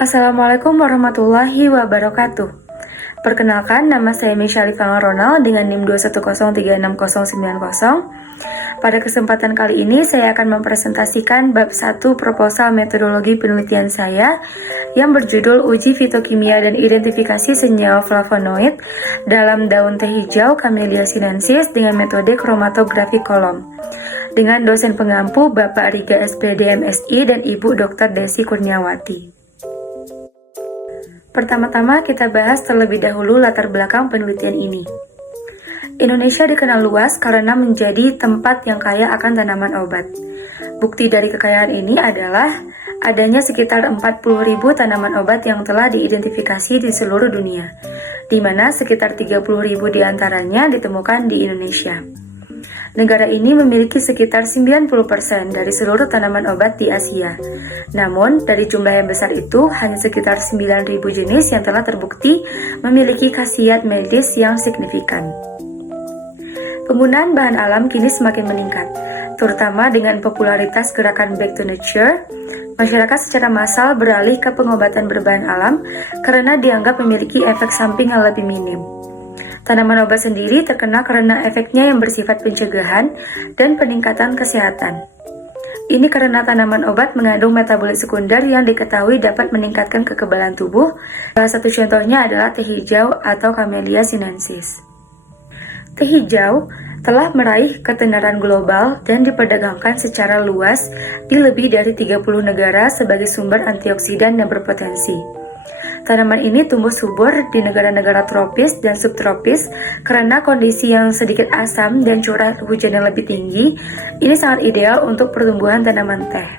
Assalamualaikum warahmatullahi wabarakatuh. Perkenalkan, nama saya Michelle Ronald dengan NIM 210366090. Pada kesempatan kali ini saya akan mempresentasikan bab 1 proposal metodologi penelitian saya yang berjudul Uji Fitokimia dan Identifikasi Senyawa Flavonoid dalam daun teh hijau Camellia sinensis dengan metode kromatografi kolom, dengan dosen pengampu Bapak Riga SPD MSI dan Ibu Dr. Desi Kurniawati. Pertama-tama kita bahas terlebih dahulu latar belakang penelitian ini. Indonesia dikenal luas karena menjadi tempat yang kaya akan tanaman obat. Bukti dari kekayaan ini adalah adanya sekitar 40.000 tanaman obat yang telah diidentifikasi di seluruh dunia, di mana sekitar 30.000 diantaranya ditemukan di Indonesia. Negara ini memiliki sekitar 90% dari seluruh tanaman obat di Asia. Namun, dari jumlah yang besar itu, hanya sekitar 9.000 jenis yang telah terbukti memiliki khasiat medis yang signifikan. Penggunaan bahan alam kini semakin meningkat, terutama dengan popularitas gerakan Back to Nature. Masyarakat secara massal beralih ke pengobatan berbahan alam karena dianggap memiliki efek samping yang lebih minim. Tanaman obat sendiri terkenal karena efeknya yang bersifat pencegahan dan peningkatan kesehatan. Ini karena tanaman obat mengandung metabolit sekunder yang diketahui dapat meningkatkan kekebalan tubuh. Salah satu contohnya adalah teh hijau atau Camellia sinensis. Teh hijau telah meraih ketenaran global dan diperdagangkan secara luas di lebih dari 30 negara sebagai sumber antioksidan yang berpotensi. Tanaman ini tumbuh subur di negara-negara tropis dan subtropis karena kondisi yang sedikit asam dan curah hujan yang lebih tinggi. Ini sangat ideal untuk pertumbuhan tanaman teh.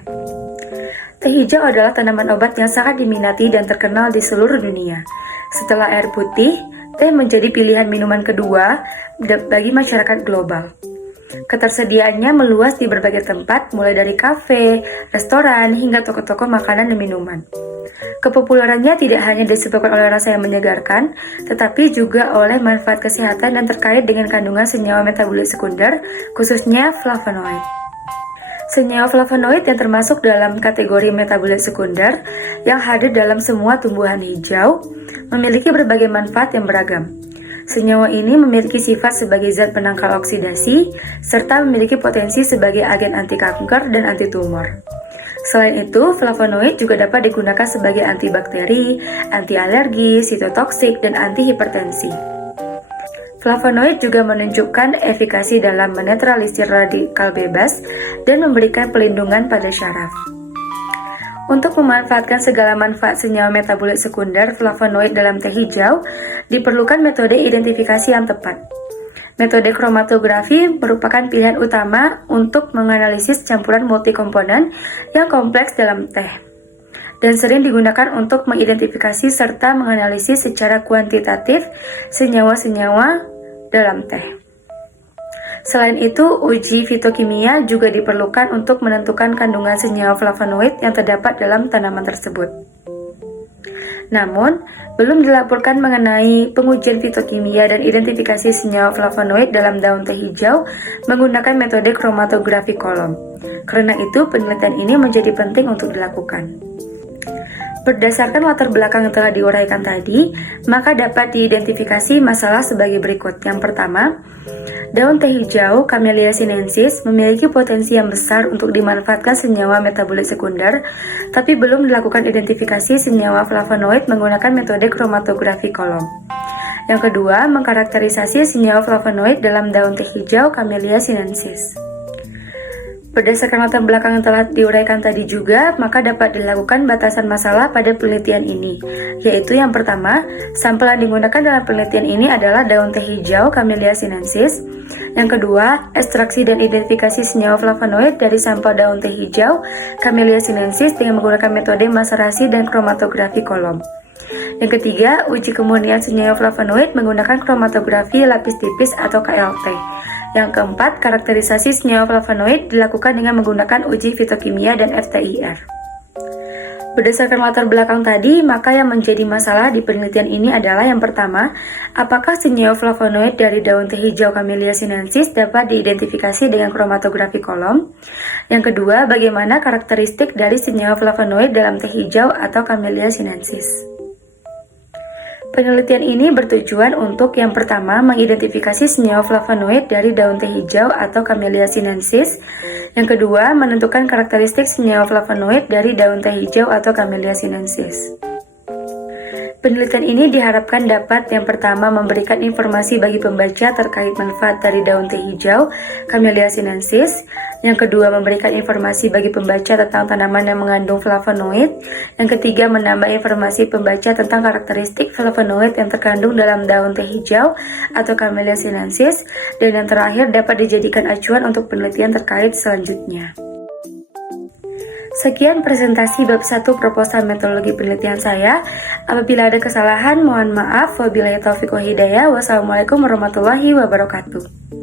Teh hijau adalah tanaman obat yang sangat diminati dan terkenal di seluruh dunia. Setelah air putih, teh menjadi pilihan minuman kedua bagi masyarakat global. Ketersediaannya meluas di berbagai tempat, mulai dari kafe, restoran, hingga toko-toko makanan dan minuman. Kepopulerannya tidak hanya disebabkan oleh rasa yang menyegarkan, tetapi juga oleh manfaat kesehatan dan terkait dengan kandungan senyawa metabolit sekunder, khususnya flavonoid. Senyawa flavonoid yang termasuk dalam kategori metabolit sekunder yang hadir dalam semua tumbuhan hijau memiliki berbagai manfaat yang beragam. Senyawa ini memiliki sifat sebagai zat penangkal oksidasi, serta memiliki potensi sebagai agen anti kanker dan anti tumor. Selain itu, flavonoid juga dapat digunakan sebagai antibakteri, anti alergi, sitotoksik, dan anti hipertensi. Flavonoid juga menunjukkan efikasi dalam menetralisir radikal bebas dan memberikan pelindungan pada syaraf. Untuk memanfaatkan segala manfaat senyawa metabolit sekunder flavonoid dalam teh hijau, diperlukan metode identifikasi yang tepat. Metode kromatografi merupakan pilihan utama untuk menganalisis campuran multikomponen yang kompleks dalam teh, dan sering digunakan untuk mengidentifikasi serta menganalisis secara kuantitatif senyawa-senyawa dalam teh. Selain itu, uji fitokimia juga diperlukan untuk menentukan kandungan senyawa flavonoid yang terdapat dalam tanaman tersebut. Namun, belum dilaporkan mengenai pengujian fitokimia dan identifikasi senyawa flavonoid dalam daun teh hijau menggunakan metode kromatografi kolom. Karena itu, penelitian ini menjadi penting untuk dilakukan. Berdasarkan latar belakang yang telah diuraikan tadi, maka dapat diidentifikasi masalah sebagai berikut. Yang pertama, daun teh hijau Camellia sinensis memiliki potensi yang besar untuk dimanfaatkan senyawa metabolit sekunder, tapi belum dilakukan identifikasi senyawa flavonoid menggunakan metode kromatografi kolom. Yang kedua, mengkarakterisasi senyawa flavonoid dalam daun teh hijau Camellia sinensis. Berdasarkan latar belakang yang telah diuraikan tadi juga, maka dapat dilakukan batasan masalah pada penelitian ini, yaitu yang pertama, sampel yang digunakan dalam penelitian ini adalah daun teh hijau Camellia sinensis. Yang kedua, ekstraksi dan identifikasi senyawa flavonoid dari sampel daun teh hijau Camellia sinensis dengan menggunakan metode maserasi dan kromatografi kolom. Yang ketiga, uji kemurnian senyawa flavonoid menggunakan kromatografi lapis tipis atau KLT. Yang keempat, karakterisasi senyawa flavonoid dilakukan dengan menggunakan uji fitokimia dan FTIR. Berdasarkan latar belakang tadi, maka yang menjadi masalah di penelitian ini adalah yang pertama, apakah senyawa flavonoid dari daun teh hijau Camellia sinensis dapat diidentifikasi dengan kromatografi kolom? Yang kedua, bagaimana karakteristik dari senyawa flavonoid dalam teh hijau atau Camellia sinensis? Penelitian ini bertujuan untuk yang pertama mengidentifikasi senyawa flavonoid dari daun teh hijau atau Camellia sinensis. Yang kedua, menentukan karakteristik senyawa flavonoid dari daun teh hijau atau Camellia sinensis. Penelitian ini diharapkan dapat yang pertama memberikan informasi bagi pembaca terkait manfaat dari daun teh hijau Camellia sinensis. Yang kedua, memberikan informasi bagi pembaca tentang tanaman yang mengandung flavonoid. Yang ketiga, menambah informasi pembaca tentang karakteristik flavonoid yang terkandung dalam daun teh hijau atau Camellia sinensis. Dan yang terakhir, dapat dijadikan acuan untuk penelitian terkait selanjutnya. Sekian presentasi bab 1 proposal metodologi penelitian saya. Apabila ada kesalahan, mohon maaf. Wabillahi taufiq wal hidayah. Wassalamualaikum warahmatullahi wabarakatuh.